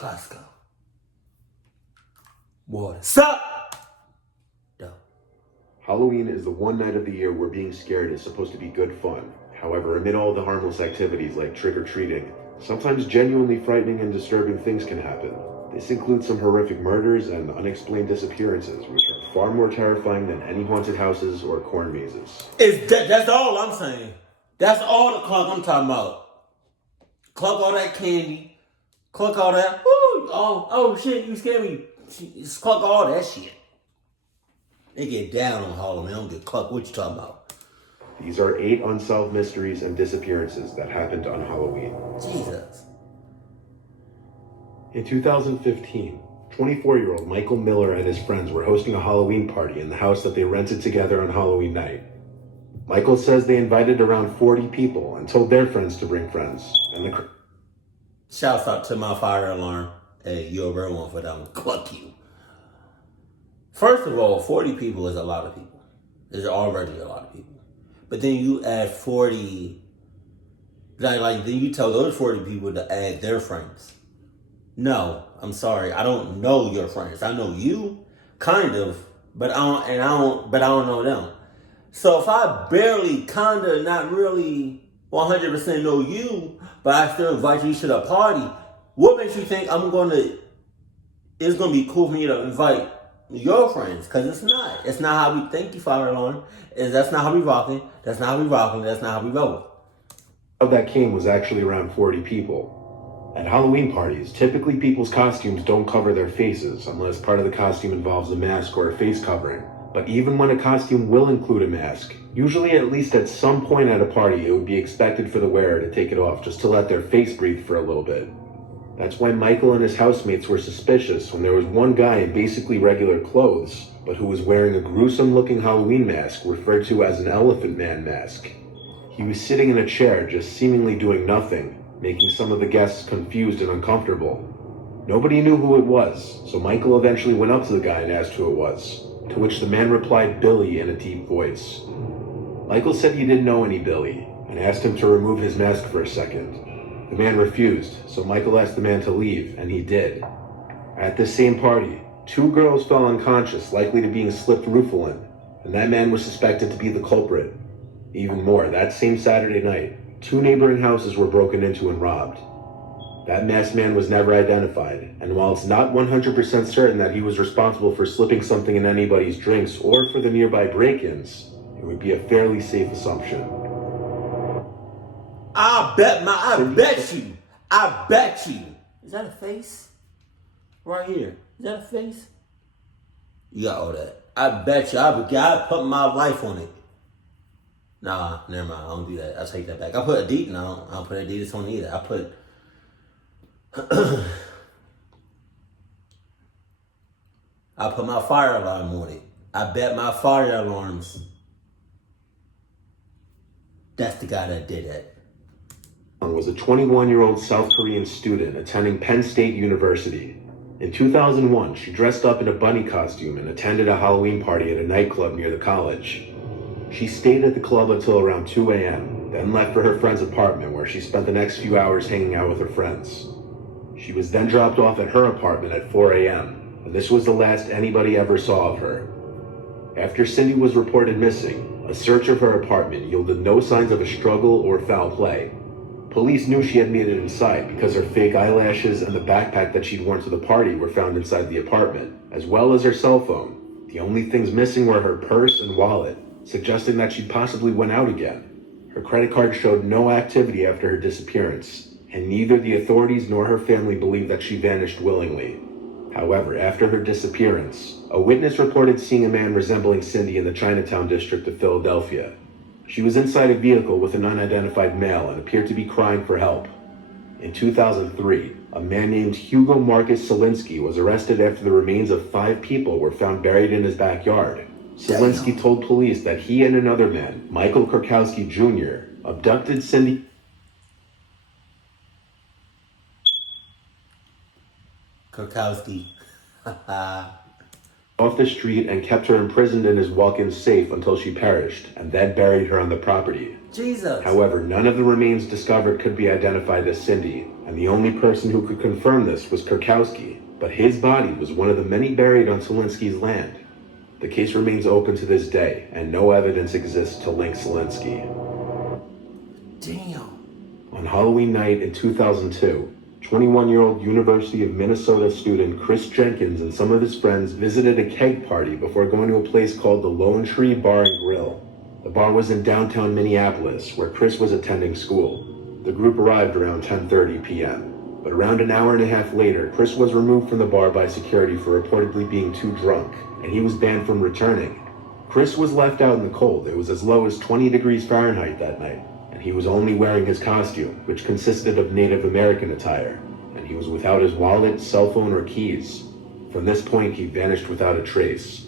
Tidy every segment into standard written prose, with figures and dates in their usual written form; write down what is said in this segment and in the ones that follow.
Koski. Water. Sup? No. Halloween is the one night of the year where being scared is supposed to be good fun. However, amid all the harmless activities like trick-or-treating, sometimes genuinely frightening and disturbing things can happen. This includes some horrific murders and unexplained disappearances, which are far more terrifying than any haunted houses or corn mazes. That's all I'm saying. That's all the clock I'm talking about. Cluck all that candy. Cluck all that. Woo! Oh shit, you scared me. Just cluck all that shit. They get down on Halloween. They don't get cluck. What you talking about? These are 8 unsolved mysteries and disappearances that happened on Halloween. Jesus. In 2015, 24-year-old Michael Miller and his friends were hosting a Halloween party in the house that they rented together on Halloween night. Michael says they invited around 40 people and told their friends to bring friends. And Shouts out to my fire alarm. Hey, you're a real one for that one. Cluck you. First of all, 40 people is a lot of people. There's already a lot of people. But then you add 40, then you tell those 40 people to add their friends. No, I'm sorry. I don't know your friends. I know you, kind of, but I don't know them. So if I barely, kinda, not really 100% know you, but I still invite you to the party, what makes you think it's gonna be cool for me to invite your friends? Because it's not. It's not how we think, you fire alarm. That's not how we rocking. That's not how we rocking. That's not how we roll. of that came was actually around 40 people. At Halloween parties, typically people's costumes don't cover their faces unless part of the costume involves a mask or a face covering. But even when a costume will include a mask, usually at least at some point at a party it would be expected for the wearer to take it off just to let their face breathe for a little bit. That's why Michael and his housemates were suspicious when there was one guy in basically regular clothes, but who was wearing a gruesome looking Halloween mask referred to as an Elephant Man mask. He was sitting in a chair just seemingly doing nothing, making some of the guests confused and uncomfortable. Nobody knew who it was, so Michael eventually went up to the guy and asked who it was, to which the man replied Billy in a deep voice. Michael said he didn't know any Billy, and asked him to remove his mask for a second. The man refused, so Michael asked the man to leave, and he did. At this same party, 2 girls fell unconscious, likely to being slipped Rufalin, and that man was suspected to be the culprit. Even more, that same Saturday night, 2 neighboring houses were broken into and robbed. That masked man was never identified, and while it's not 100% certain that he was responsible for slipping something in anybody's drinks or for the nearby break-ins, it would be a fairly safe assumption. I bet you. Is that a face? Right here. Is that a face? You got all that. I bet you. I put my life on it. Nah, never mind. I don't do that. I take that back. I put Adidas. No, I don't put Adidas on it either. I put... I put my fire alarm on it. I bet my fire alarms. That's the guy that did that. Was a 21-year-old South Korean student attending Penn State University. In 2001, she dressed up in a bunny costume and attended a Halloween party at a nightclub near the college. She stayed at the club until around 2 a.m., then left for her friend's apartment where she spent the next few hours hanging out with her friends. She was then dropped off at her apartment at 4 a.m., and this was the last anybody ever saw of her. After Cindy was reported missing, a search of her apartment yielded no signs of a struggle or foul play. Police knew she had made it inside because her fake eyelashes and the backpack that she'd worn to the party were found inside the apartment, as well as her cell phone. The only things missing were her purse and wallet, suggesting that she possibly went out again. Her credit card showed no activity after her disappearance, and neither the authorities nor her family believe that she vanished willingly. However, after her disappearance, a witness reported seeing a man resembling Cindy in the Chinatown district of Philadelphia. She was inside a vehicle with an unidentified male and appeared to be crying for help. In 2003, a man named Hugo Marcus Selinsky was arrested after the remains of 5 people were found buried in his backyard. Selinsky told police that he and another man, Michael Koski Jr., abducted Cindy. Koski. Off the street and kept her imprisoned in his walk-in safe until she perished, and then buried her on the property. Jesus. However, none of the remains discovered could be identified as Cindy, and the only person who could confirm this was Koski, but his body was one of the many buried on Solinsky's land. The case remains open to this day, and no evidence exists to link Solinsky. Damn. On Halloween night in 2002, 21-year-old University of Minnesota student Chris Jenkins and some of his friends visited a keg party before going to a place called the Lone Tree Bar and Grill. The bar was in downtown Minneapolis, where Chris was attending school. The group arrived around 10:30 p.m. But around an hour and a half later, Chris was removed from the bar by security for reportedly being too drunk, and he was banned from returning. Chris was left out in the cold. It was as low as 20 degrees Fahrenheit that night, and he was only wearing his costume, which consisted of Native American attire, and he was without his wallet, cell phone, or keys. From this point, he vanished without a trace.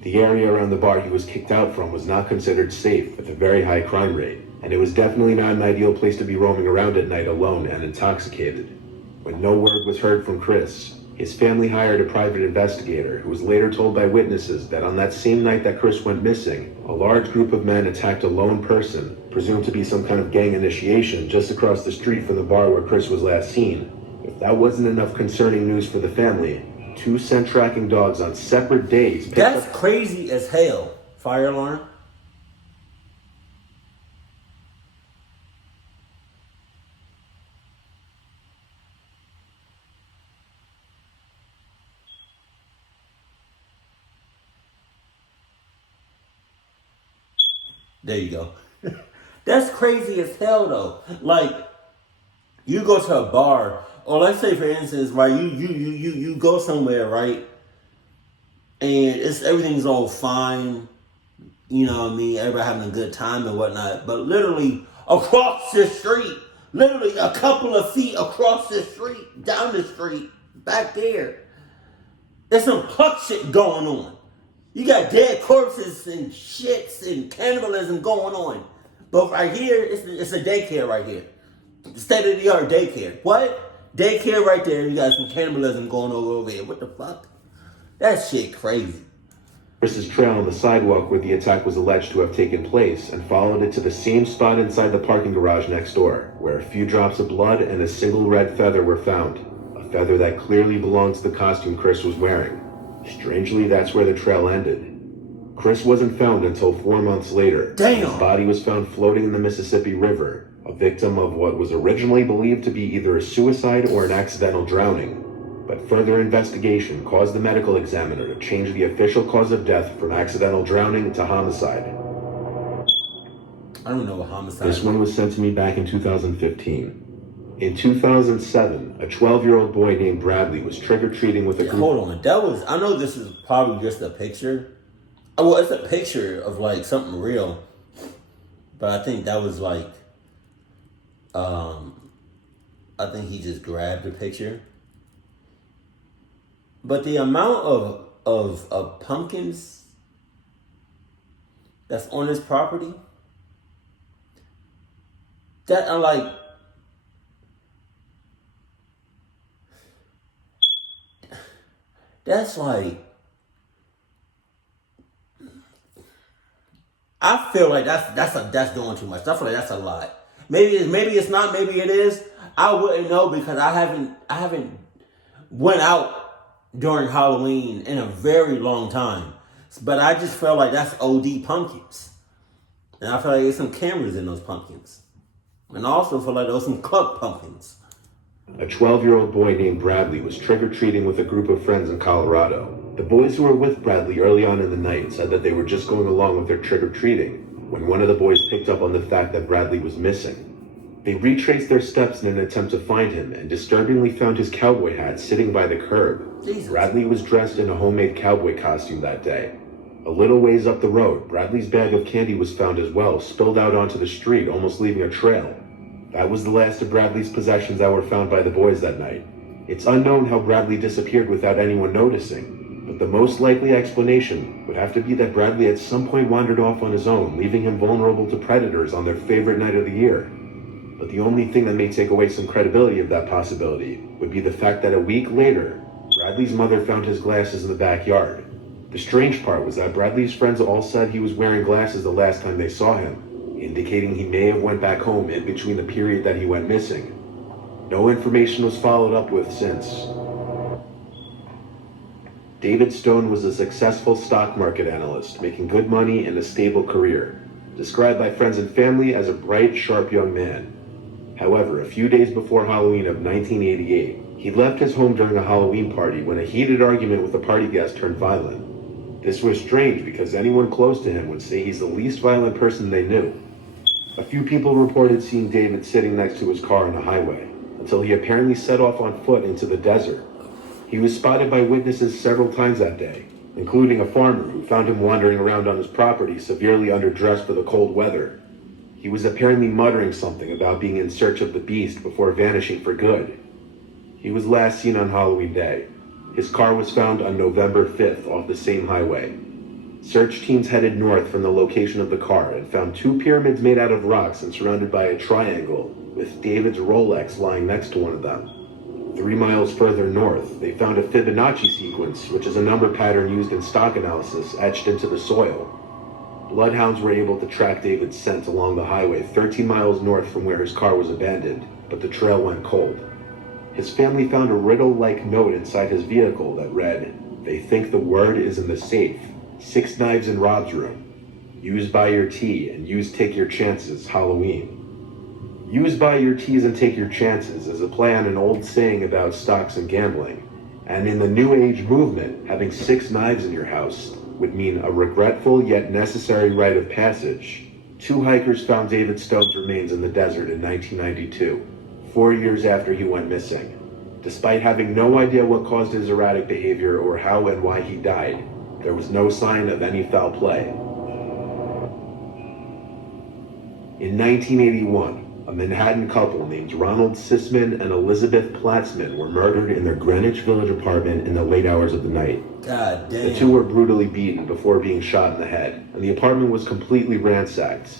The area around the bar he was kicked out from was not considered safe, with a very high crime rate, and it was definitely not an ideal place to be roaming around at night alone and intoxicated. When no word was heard from Chris, his family hired a private investigator who was later told by witnesses that on that same night that Chris went missing, a large group of men attacked a lone person, presumed to be some kind of gang initiation, just across the street from the bar where Chris was last seen. If that wasn't enough concerning news for the family, 2 scent tracking dogs on separate days. That's crazy as hell. Fire alarm. There you go. That's crazy as hell though. Like, you go to a bar, or let's say for instance, right, you go somewhere, right? And everything's all fine, you know what I mean, everybody having a good time and whatnot. But literally across the street, literally a couple of feet across the street, down the street, back there, there's some fuck shit going on. You got dead corpses and shits and cannibalism going on. But right here, it's a daycare right here. State-of-the-art daycare. What? Daycare right there. You got some cannibalism going over here. What the fuck? That shit crazy. Chris's trail on the sidewalk where the attack was alleged to have taken place and followed it to the same spot inside the parking garage next door, where a few drops of blood and a single red feather were found. A feather that clearly belonged to the costume Chris was wearing. Strangely, that's where the trail ended. Chris wasn't found until 4 months later. Damn. His body was found floating in the Mississippi River, a victim of what was originally believed to be either a suicide or an accidental drowning. But further investigation caused the medical examiner to change the official cause of death from accidental drowning to homicide. I don't know what homicide This one was sent to me back in 2015. In 2007, a 12-year-old boy named Bradley was trick-or-treating with a group... Hold on, I know this is probably just a picture. Well, it's a picture of like something real. But I think that was like, I think he just grabbed the picture. But the amount of pumpkins that's on his property, that are like, that's like, I feel like that's doing too much. I feel like that's a lot. Maybe it's not. Maybe it is. I wouldn't know because I haven't went out during Halloween in a very long time. But I just feel like that's OD pumpkins, and I feel like there's some cameras in those pumpkins, and I also feel like those some cluck pumpkins. A 12-year-old boy named Bradley was trick-or-treating with a group of friends in Colorado. The boys who were with Bradley early on in the night said that they were just going along with their trick-or-treating when one of the boys picked up on the fact that Bradley was missing. They retraced their steps in an attempt to find him and disturbingly found his cowboy hat sitting by the curb. Jesus. Bradley was dressed in a homemade cowboy costume that day. A little ways up the road, Bradley's bag of candy was found as well, spilled out onto the street, almost leaving a trail. That was the last of Bradley's possessions that were found by the boys that night. It's unknown how Bradley disappeared without anyone noticing, but the most likely explanation would have to be that Bradley at some point wandered off on his own, leaving him vulnerable to predators on their favorite night of the year. But the only thing that may take away some credibility of that possibility would be the fact that a week later, Bradley's mother found his glasses in the backyard. The strange part was that Bradley's friends all said he was wearing glasses the last time they saw him, indicating he may have went back home in between the period that he went missing. No information was followed up with since. David Stone was a successful stock market analyst, making good money and a stable career, described by friends and family as a bright, sharp young man. However, a few days before Halloween of 1988, he left his home during a Halloween party when a heated argument with a party guest turned violent. This was strange because anyone close to him would say he's the least violent person they knew. A few people reported seeing David sitting next to his car on the highway, until he apparently set off on foot into the desert. He was spotted by witnesses several times that day, including a farmer who found him wandering around on his property severely underdressed for the cold weather. He was apparently muttering something about being in search of the beast before vanishing for good. He was last seen on Halloween Day. His car was found on November 5th off the same highway. Search teams headed north from the location of the car and found two pyramids made out of rocks and surrounded by a triangle, with David's Rolex lying next to one of them. 3 miles further north, they found a Fibonacci sequence, which is a number pattern used in stock analysis, etched into the soil. Bloodhounds were able to track David's scent along the highway 13 miles north from where his car was abandoned, but the trail went cold. His family found a riddle-like note inside his vehicle that read, "They think the word is in the safe. 6 knives in Rob's room. Use buy your tea and use take your chances, Halloween." Use buy your teas and take your chances is a play on an old saying about stocks and gambling. And in the New Age movement, having 6 knives in your house would mean a regretful yet necessary rite of passage. 2 hikers found David Stone's remains in the desert in 1992, 4 years after he went missing. Despite having no idea what caused his erratic behavior or how and why he died, there was no sign of any foul play. In 1981, a Manhattan couple named Ronald Sisman and Elizabeth Platzman were murdered in their Greenwich Village apartment in the late hours of the night. God damn. The two were brutally beaten before being shot in the head, and the apartment was completely ransacked.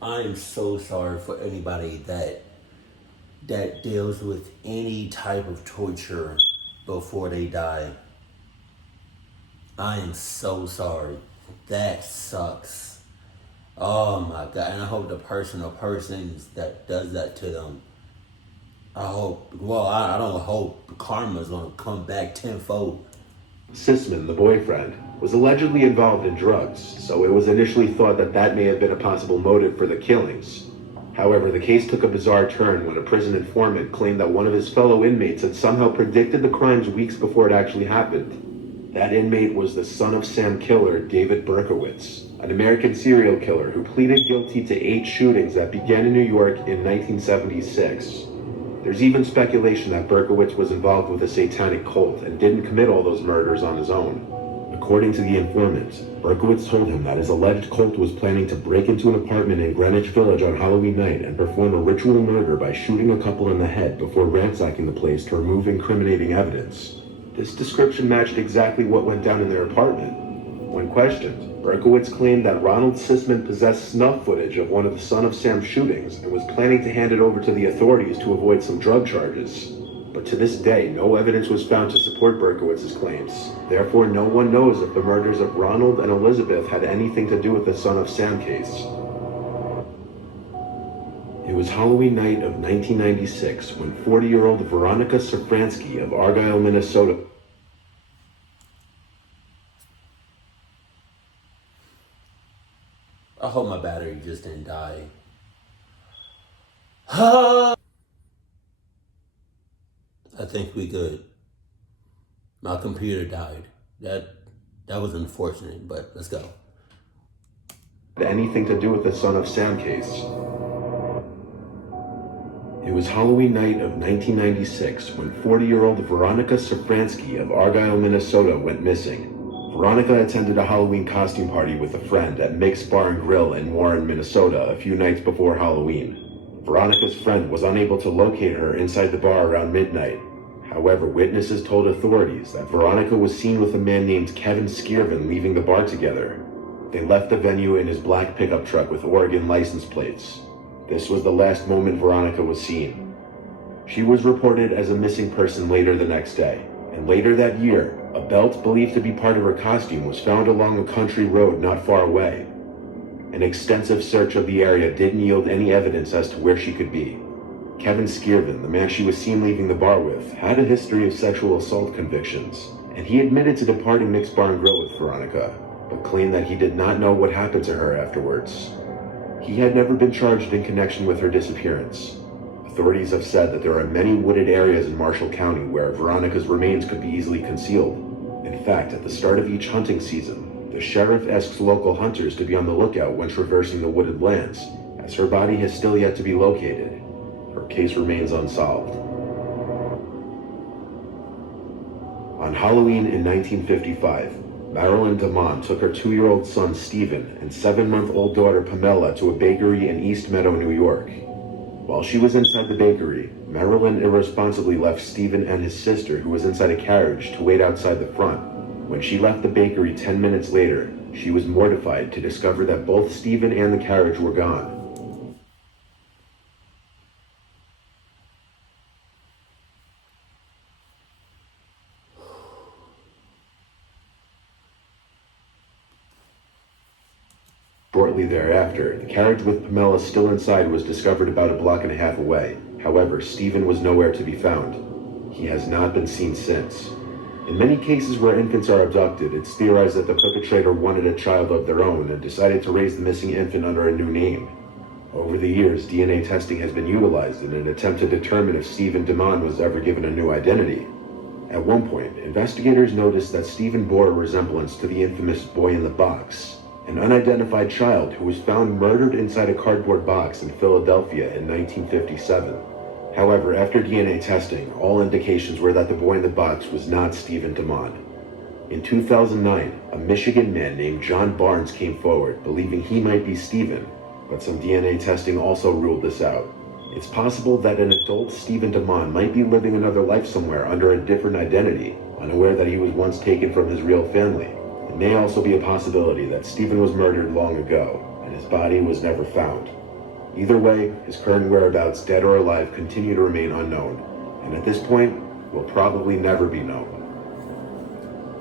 I am so sorry for anybody that deals with any type of torture before they die. I am so sorry. That sucks. Oh my God. And I hope the person or persons that does that to them, I don't hope karma's gonna come back tenfold. Sisman, the boyfriend, was allegedly involved in drugs, so it was initially thought that that may have been a possible motive for the killings. However, the case took a bizarre turn when a prison informant claimed that one of his fellow inmates had somehow predicted the crimes weeks before it actually happened. That inmate was the son of Sam killer, David Berkowitz, an American serial killer who pleaded guilty to 8 shootings that began in New York in 1976. There's even speculation that Berkowitz was involved with a satanic cult and didn't commit all those murders on his own. According to the informant, Berkowitz told him that his alleged cult was planning to break into an apartment in Greenwich Village on Halloween night and perform a ritual murder by shooting a couple in the head before ransacking the place to remove incriminating evidence. This description matched exactly what went down in their apartment. When questioned, Berkowitz claimed that Ronald Sisman possessed snuff footage of one of the Son of Sam shootings and was planning to hand it over to the authorities to avoid some drug charges. But to this day, no evidence was found to support Berkowitz's claims. Therefore, no one knows if the murders of Ronald and Elizabeth had anything to do with the Son of Sam case. It was Halloween night of 1996 when 40-year-old Veronica Sofransky of Argyle, Minnesota. I hope my battery just didn't die. I think we good. My computer died. That was unfortunate, but let's go. Anything to do with the Son of Sam case. It was Halloween night of 1996 when 40-year-old Veronica Sofransky of Argyle, Minnesota went missing. Veronica attended a Halloween costume party with a friend at Mick's Bar and Grill in Warren, Minnesota a few nights before Halloween. Veronica's friend was unable to locate her inside the bar around midnight. However, witnesses told authorities that Veronica was seen with a man named Kevin Skiervin leaving the bar together. They left the venue in his black pickup truck with Oregon license plates. This was the last moment Veronica was seen. She was reported as a missing person later the next day, and later that year, a belt believed to be part of her costume was found along a country road not far away. An extensive search of the area didn't yield any evidence as to where she could be. Kevin Skiervin, the man she was seen leaving the bar with, had a history of sexual assault convictions, and he admitted to departing Nick's Bar and Grill with Veronica, but claimed that he did not know what happened to her afterwards. He had never been charged in connection with her disappearance. Authorities have said that there are many wooded areas in Marshall County where Veronica's remains could be easily concealed. In fact, at the start of each hunting season, the sheriff asks local hunters to be on the lookout when traversing the wooded lands, as her body has still yet to be located. Her case remains unsolved. On Halloween in 1955, Marilyn DeMond took her 2-year-old son Stephen and 7-month-old daughter Pamela to a bakery in East Meadow, New York. While she was inside the bakery, Marilyn irresponsibly left Stephen and his sister, who was inside a carriage, to wait outside the front. When she left the bakery 10 minutes later, she was mortified to discover that both Stephen and the carriage were gone. Shortly thereafter, the carriage with Pamela still inside was discovered about a block and a half away. However, Stephen was nowhere to be found. He has not been seen since. In many cases where infants are abducted, it's theorized that the perpetrator wanted a child of their own and decided to raise the missing infant under a new name. Over the years, DNA testing has been utilized in an attempt to determine if Stephen DeMond was ever given a new identity. At one point, investigators noticed that Stephen bore a resemblance to the infamous boy in the box, an unidentified child who was found murdered inside a cardboard box in Philadelphia in 1957. However, after DNA testing, all indications were that the boy in the box was not Stephen DeMond. In 2009, a Michigan man named John Barnes came forward, believing he might be Stephen, but some DNA testing also ruled this out. It's possible that an adult Stephen DeMond might be living another life somewhere under a different identity, unaware that he was once taken from his real family. It may also be a possibility that Stephen was murdered long ago, and his body was never found. Either way, his current whereabouts, dead or alive, continue to remain unknown, and at this point, will probably never be known.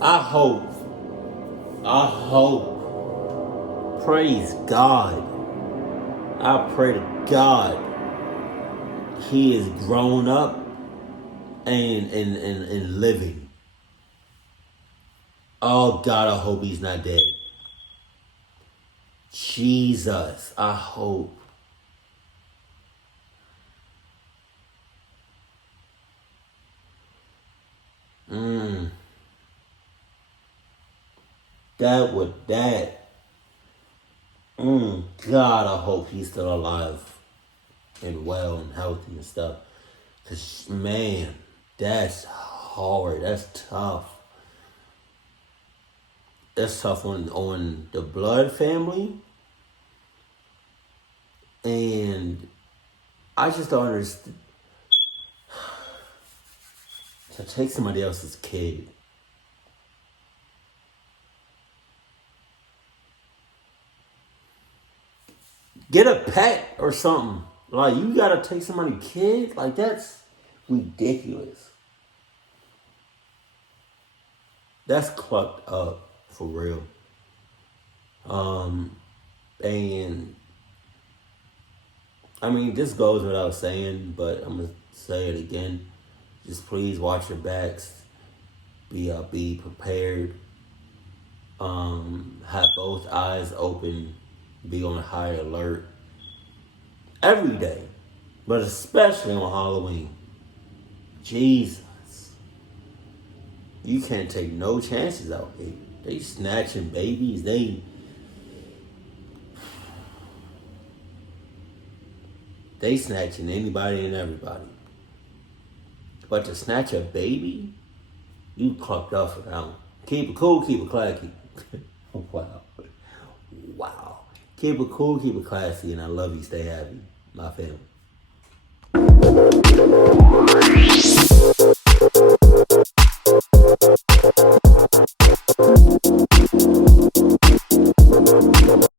I hope, praise God, I pray to God, he is grown up and living. Oh God, I hope he's not dead. Jesus, I hope. God, I hope he's still alive and well and healthy and stuff. Cause man, that's hard. That's tough. That's tough on the blood family. And I just don't understand. To take somebody else's kid. Get a pet or something. Like, you gotta take somebody's kid? Like, that's ridiculous. That's clucked up, for real. And I mean, this goes without saying, but I'm gonna say it again. Just please watch your backs. Be prepared. Have both eyes open. Be on high alert every day, but especially on Halloween. Jesus, you can't take no chances out here. They snatching babies. They snatching anybody and everybody. But to snatch a baby, you clucked up for that one. Keep it cool, keep it classy. Wow. Keep it cool, keep it classy, and I love you. Stay happy, my family.